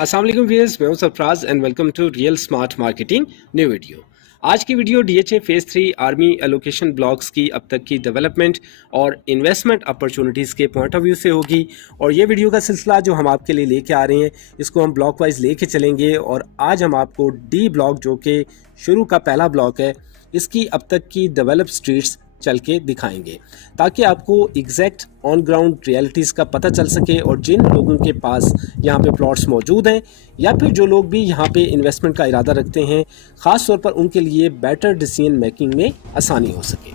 अस्सलाम वालेकुम व्यूअर्स, मैं हूं Sarfaraz and welcome to real smart marketing new video. आज की video DHA phase 3 army allocation blocks की अब तक की डेवलपमेंट और इन्वेस्टमेंट अपॉर्चुनिटीज़ के पॉइंट ऑफ व्यू से होगी। और ये वीडियो का सिलसिला जो हम आपके लिए लेके आ रहे हैं, इसको हम ब्लॉक वाइज लेके चलेंगे। और आज हम आपको डी ब्लॉक, जो कि शुरू का पहला ब्लॉक है, इसकी अब तक की डेवलप स्ट्रीट्स चल के दिखाएंगे, ताकि आपको एग्जैक्ट ऑन ग्राउंड रियलिटीज़ का पता चल सके। और जिन लोगों के पास यहाँ पे प्लॉट्स मौजूद हैं, या फिर जो लोग भी यहाँ पे इन्वेस्टमेंट का इरादा रखते हैं, ख़ास तौर पर उनके लिए बेटर डिसीजन मेकिंग में आसानी हो सके।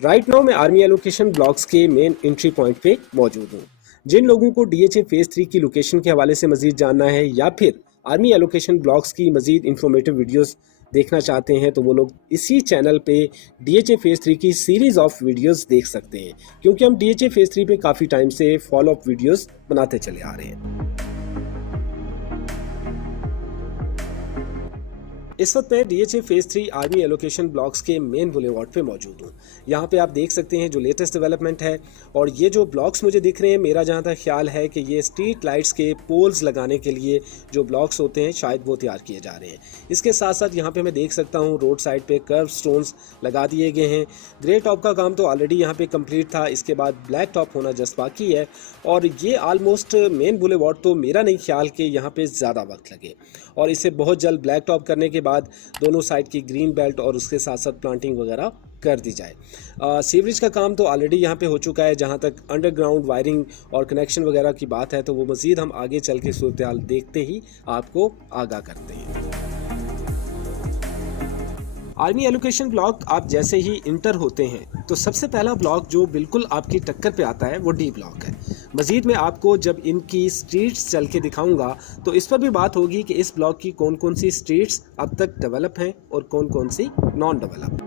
राइट नाउ मैं आर्मी एलोकेशन ब्लॉक्स के मेन एंट्री पॉइंट पे मौजूद हूँ। जिन लोगों को डीएचए फेज 3 की लोकेशन के हवाले से मजीद जानना है, या फिर आर्मी एलोकेशन ब्लॉक्स की मजीद इंफॉर्मेटिव वीडियोस देखना चाहते हैं, तो वो लोग इसी चैनल पे डीएचए फेज 3 की सीरीज ऑफ वीडियोस देख सकते हैं, क्योंकि हम डीएचए फेज 3 पे काफ़ी टाइम से फॉलो अप वीडियोस बनाते चले आ रहे हैं। इस वक्त मैं DHA phase 3 army allocation blocks के मेन बुलेवार्ड पे मौजूद हूँ। यहाँ पे आप देख सकते हैं जो लेटेस्ट डेवलपमेंट है। और ये जो ब्लॉक्स मुझे दिख रहे हैं, मेरा जहाँ तक ख्याल है कि ये स्ट्रीट लाइट्स के पोल्स लगाने के लिए जो ब्लॉक्स होते हैं, शायद वो तैयार किए जा रहे हैं। इसके साथ साथ यहाँ पे मैं देख सकता हूँ रोड साइड पे कर्व स्टोन्स लगा दिए गए हैं। ग्रे टॉप का काम तो ऑलरेडी यहाँ पे कंप्लीट था, इसके बाद ब्लैक टॉप होना जस्ट बाकी है। और ये ऑलमोस्ट मेन बुलेवार्ड तो मेरा नहीं ख्याल कि यहाँ पे ज़्यादा वक्त लगे, और इसे बहुत जल्द ब्लैक टॉप करने के बाद दोनों साइड की ग्रीन बेल्ट और उसके साथ साथ प्लांटिंग वगैरह कर दी जाए। सीवरेज का काम तो ऑलरेडी यहाँ पे हो चुका है। जहाँ तक अंडरग्राउंड वायरिंग और कनेक्शन वगैरह की बात है, तो वो मज़ीद हम आगे चल के सूरत हाल देखते ही आपको आगाह करते हैं। आर्मी एलोकेशन ब्लॉक आप जैसे ही इंटर होते हैं, तो सबसे पहला ब्लॉक जो बिल्कुल आपकी टक्कर पे आता है, वो डी ब्लॉक है। मज़ीद मैं आपको जब इनकी स्ट्रीट्स चल के दिखाऊंगा, तो इस पर भी बात होगी कि इस ब्लॉक की कौन कौन सी स्ट्रीट्स अब तक डेवलप हैं और कौन कौन सी नॉन डेवलप।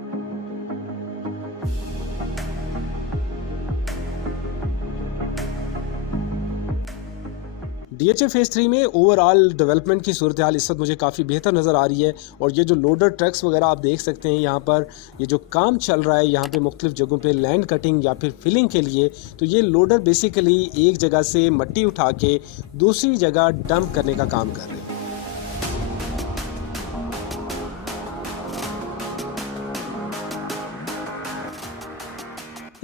डीएचए फेज 3 में ओवरऑल डेवलपमेंट की सूरत हाल इस वक्त मुझे काफ़ी बेहतर नज़र आ रही है। और ये जो लोडर ट्रक्स वगैरह आप देख सकते हैं, यहाँ पर ये जो काम चल रहा है, यहाँ पे मुख्तलिफ जगहों पे लैंड कटिंग या फिर फिलिंग के लिए, तो ये लोडर बेसिकली एक जगह से मट्टी उठा के दूसरी जगह डंप करने का काम कर रहे हैं।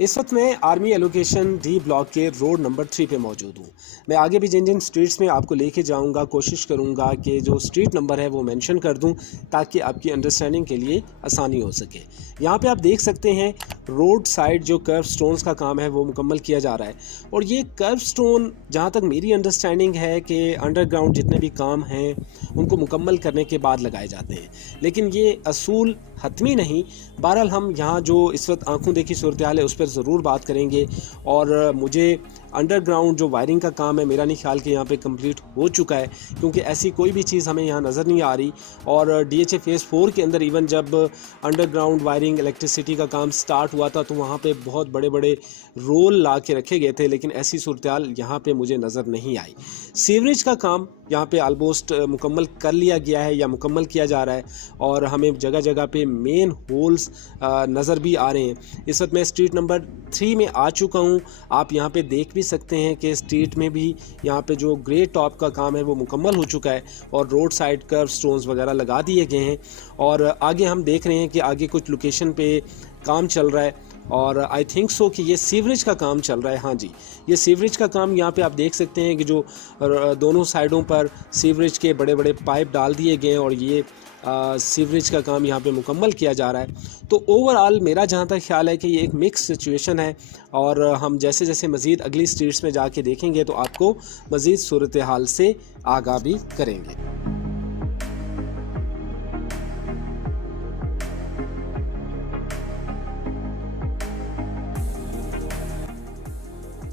इस वक्त मैं आर्मी एलोकेशन डी ब्लॉक के रोड नंबर 3 पे मौजूद हूँ। मैं आगे भी जिन जिन स्ट्रीट्स में आपको लेके जाऊँगा, कोशिश करूँगा कि जो स्ट्रीट नंबर है वो मेंशन कर दूँ, ताकि आपकी अंडरस्टैंडिंग के लिए आसानी हो सके। यहाँ पे आप देख सकते हैं रोड साइड जो कर्व स्टोन्स का काम है वो मुकम्मल किया जा रहा है। और ये कर्व स्टोन, जहाँ तक मेरी अंडरस्टैंडिंग है कि अंडरग्राउंड जितने भी काम हैं उनको मुकम्मल करने के बाद लगाए जाते हैं, लेकिन ये असूल हतमी नहीं। बहरहाल हम यहाँ जो इस वक्त आंखों देखी सूरत हाल है उस पर ज़रूर बात करेंगे। और मुझे अंडरग्राउंड जो वायरिंग का काम है, मेरा नहीं ख्याल कि यहाँ पे कंप्लीट हो चुका है, क्योंकि ऐसी कोई भी चीज़ हमें यहाँ नज़र नहीं आ रही। और डीएचए फेज़ 4 के अंदर इवन जब अंडरग्राउंड वायरिंग इलेक्ट्रिसिटी का काम स्टार्ट हुआ था, तो वहाँ पे बहुत बड़े बड़े रोल ला के रखे गए थे, लेकिन ऐसी सूरत हाल यहाँ पे मुझे नज़र नहीं आई। सीवरेज का काम यहाँ पे ऑलमोस्ट मुकम्मल कर लिया गया है या मुकम्मल किया जा रहा है, और हमें जगह जगह पे मेन होल्स नज़र भी आ रहे हैं। इस वक्त मैं स्ट्रीट नंबर 3 में आ चुका हूँ। आप यहाँ पे देख भी सकते हैं कि स्ट्रीट में भी यहाँ पे जो ग्रे टॉप का काम है वो मुकम्मल हो चुका है, और रोड साइड कर्व स्टोन्स वगैरह लगा दिए गए हैं। और आगे हम देख रहे हैं कि आगे कुछ लोकेशन पे काम चल रहा है, और आई थिंक सो कि ये सीवरेज का काम चल रहा है। हाँ जी, ये सीवरेज का काम यहाँ पे आप देख सकते हैं कि जो दोनों साइडों पर सीवरेज के बड़े बड़े पाइप डाल दिए गए हैं, और ये सीवरेज का काम यहाँ पे मुकम्मल किया जा रहा है। तो ओवरऑल मेरा जहाँ तक ख्याल है कि ये एक मिक्स सिचुएशन है। और हम जैसे जैसे मज़ीद अगली स्ट्रीट्स में जाके देखेंगे, तो आपको मज़ीद सूरत हाल से आगाह भी करेंगे।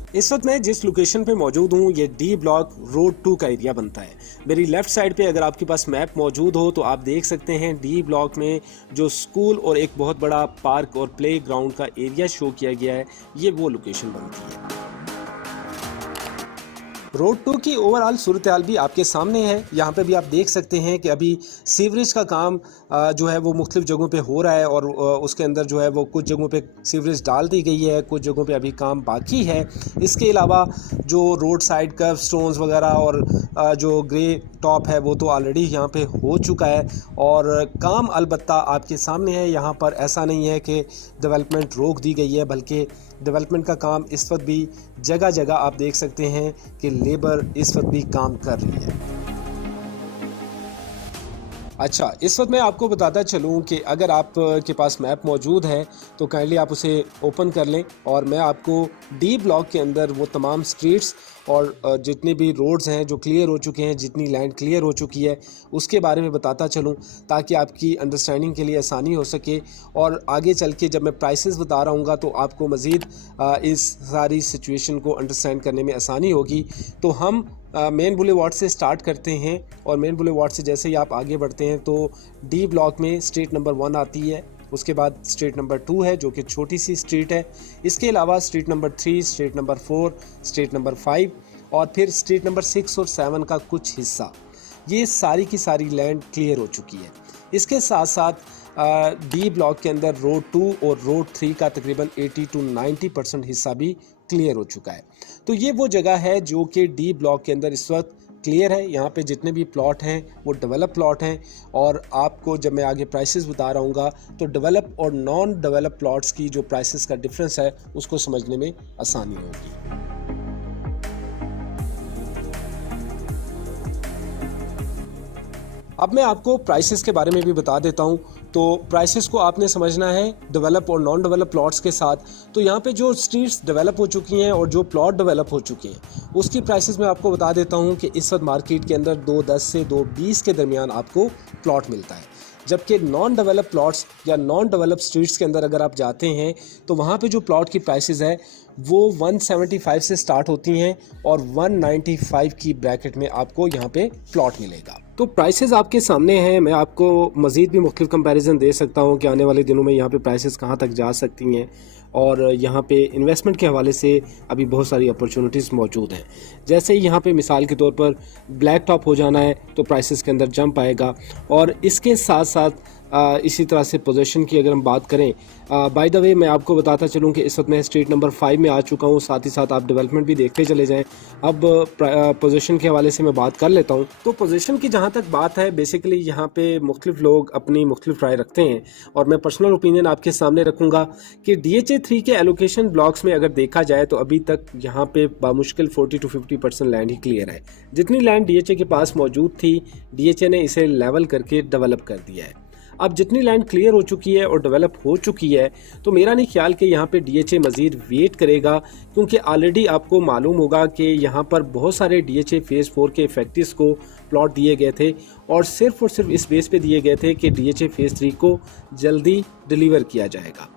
इस वक्त मैं जिस लोकेशन पे मौजूद हूँ, ये डी ब्लॉक रोड 2 का एरिया बनता है। मेरी लेफ़्ट साइड पे अगर आपके पास मैप मौजूद हो, तो आप देख सकते हैं डी ब्लॉक में जो स्कूल और एक बहुत बड़ा पार्क और प्ले ग्राउंड का एरिया शो किया गया है, ये वो लोकेशन बनती है। रोड 2 की ओवरऑल सूरत हाल भी आपके सामने है। यहाँ पे भी आप देख सकते हैं कि अभी सीवरेज का काम जो है वो मुख्तलिफ जगहों पे हो रहा है और उसके अंदर जो है वो कुछ जगहों पे सीवरेज डाल दी गई है, कुछ जगहों पे अभी काम बाकी है। इसके अलावा जो रोड साइड कर्व स्टोन्स वगैरह और जो ग्रे टॉप है वो तो ऑलरेडी यहाँ पे हो चुका है और काम अलबत्ता आपके सामने है। यहाँ पर ऐसा नहीं है कि डेवलपमेंट रोक दी गई है, बल्कि डेवलपमेंट का काम इस वक्त भी जगह जगह आप देख सकते हैं कि लेबर इस वक्त भी काम कर रही है। अच्छा, इस वक्त मैं आपको बताता चलूं कि अगर आप के पास मैप मौजूद है तो काइंडली आप उसे ओपन कर लें और मैं आपको डी ब्लॉक के अंदर वो तमाम स्ट्रीट्स और जितने भी रोड्स हैं जो क्लियर हो चुके हैं, जितनी लैंड क्लियर हो चुकी है, उसके बारे में बताता चलूं ताकि आपकी अंडरस्टैंडिंग के लिए आसानी हो सके। और आगे चल के जब मैं प्राइसेस बता रहा हूँगा तो आपको मज़ीद इस सारी सिचुएशन को अंडरस्टैंड करने में आसानी होगी। तो हम मेन बुलेवार्ड से स्टार्ट करते हैं और मेन बुलेवार्ड से जैसे ही आप आगे बढ़ते हैं तो डी ब्लॉक में स्ट्रीट नंबर 1 आती है, उसके बाद स्ट्रीट नंबर 2 है जो कि छोटी सी स्ट्रीट है। इसके अलावा street number 3, street number 4, street number 5 और फिर स्ट्रीट नंबर 6 और 7 का कुछ हिस्सा, ये सारी की सारी लैंड क्लियर हो चुकी है। इसके साथ साथ डी ब्लॉक के अंदर रोड 2 और रोड 3 का तकरीबन 80 to 90% हिस्सा भी क्लियर हो चुका है। तो ये वो जगह है जो कि डी ब्लॉक के अंदर इस वक्त क्लियर है। यहाँ पे जितने भी प्लॉट हैं वो डेवलप प्लॉट हैं और आपको जब मैं आगे प्राइसेस बता रहा हूँगा तो डेवलप और नॉन डेवलप प्लॉट्स की जो प्राइसेस का डिफरेंस है उसको समझने में आसानी होगी। अब मैं आपको प्राइसेस के बारे में भी बता देता हूं। तो प्राइसेस को आपने समझना है डेवलप और नॉन डेवलप प्लॉट्स के साथ। तो यहाँ पे जो स्ट्रीट्स डेवलप हो चुकी हैं और जो प्लॉट डेवलप हो चुके हैं उसकी प्राइसेस मैं आपको बता देता हूँ कि इस वक्त मार्केट के अंदर 2.10 से 2.20 के दरमियान आपको प्लॉट मिलता है। जबकि नॉन डेवलप प्लॉट्स या नॉन डेवलप स्ट्रीट्स के अंदर अगर आप जाते हैं तो वहाँ पे जो प्लॉट की प्राइसेस है वो 175 से स्टार्ट होती हैं और 195 की ब्रैकेट में आपको यहाँ पे प्लॉट मिलेगा। तो प्राइसेस आपके सामने हैं। मैं आपको मज़ीद भी मुख्तलिफ कंपैरिजन दे सकता हूँ कि आने वाले दिनों में यहाँ पे प्राइसेस कहाँ तक जा सकती हैं और यहाँ पे इन्वेस्टमेंट के हवाले से अभी बहुत सारी अपॉर्चुनिटीज़ मौजूद हैं। जैसे ही यहाँ पे मिसाल के तौर पर ब्लैक टॉप हो जाना है तो प्राइसेस के अंदर जंप आएगा और इसके साथ साथ इसी तरह से पोजीशन की अगर हम बात करें, बाय द वे मैं आपको बताता चलूं कि इस वक्त मैं स्ट्रीट नंबर 5 में आ चुका हूं। साथ ही साथ आप डेवलपमेंट भी देखते चले जाएं। अब पोजीशन के हवाले से मैं बात कर लेता हूं। तो पोजीशन की जहां तक बात है, बेसिकली यहां पे मुख्तलिफ लोग अपनी मुख्तलिफ राय रखते हैं और मैं पर्सनल ओपिनियन आपके सामने रखूँगा कि DHA 3 के एलोकेशन ब्लॉक्स में अगर देखा जाए तो अभी तक यहाँ पे बामुश्किल 40 to 50% लैंड ही क्लियर है। जितनी लैंड DHA के पास मौजूद थी DHA ने इसे लेवल करके डेवलप कर दिया है। अब जितनी लैंड क्लियर हो चुकी है और डेवलप हो चुकी है तो मेरा नहीं ख्याल कि यहाँ पे DHA मज़ीद वेट करेगा, क्योंकि ऑलरेडी आपको मालूम होगा कि यहाँ पर बहुत सारे DHA फेज़ 4 के इफेक्टिव्स को प्लॉट दिए गए थे और सिर्फ इस बेस पे दिए गए थे कि DHA फेज़ 3 को जल्दी डिलीवर किया जाएगा।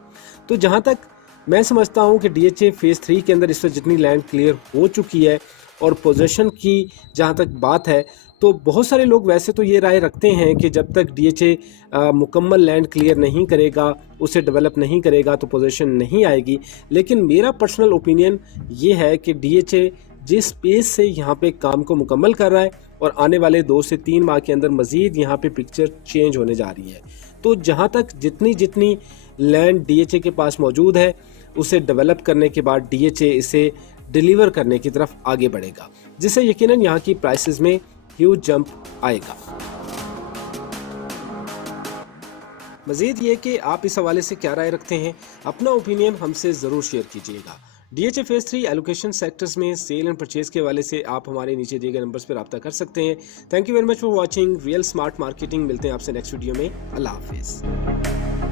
तो जहाँ तक मैं समझता हूँ कि DHA फेज़ 3 के अंदर इस वक्त जितनी लैंड क्लियर हो चुकी है और पोजीशन की जहाँ तक बात है तो बहुत सारे लोग वैसे तो ये राय रखते हैं कि जब तक DHA मुकम्मल लैंड क्लियर नहीं करेगा, उसे डेवलप नहीं करेगा तो पोजीशन नहीं आएगी। लेकिन मेरा पर्सनल ओपिनियन ये है कि DHA जिस पेस से यहाँ पे काम को मुकम्मल कर रहा है और आने वाले 2 से 3 माह के अंदर मज़ीद यहाँ पे पिक्चर चेंज होने जा रही है। तो जहाँ तक जितनी लैंड DHA के पास मौजूद है उसे डेवलप करने के बाद DHA इसे डिलीवर करने की तरफ आगे बढ़ेगा, जिससे यकीनन यहाँ की प्राइसेस में ह्यूज जंप आएगा। मज़ीद ये कि आप इस हवाले से क्या राय रखते हैं, अपना ओपिनियन हमसे ज़रूर शेयर कीजिएगा। DHA फेज़ 3 एलोकेशन सेक्टर्स में सेल एंड परचेज के हवाले से आप हमारे नीचे दिए गए नंबर्स पर रब्ता कर सकते हैं। Thank you very much for watching real smart marketing. मिलते हैं आपसे नेक्स्ट वीडियो में। अल्लाह हाफिज़।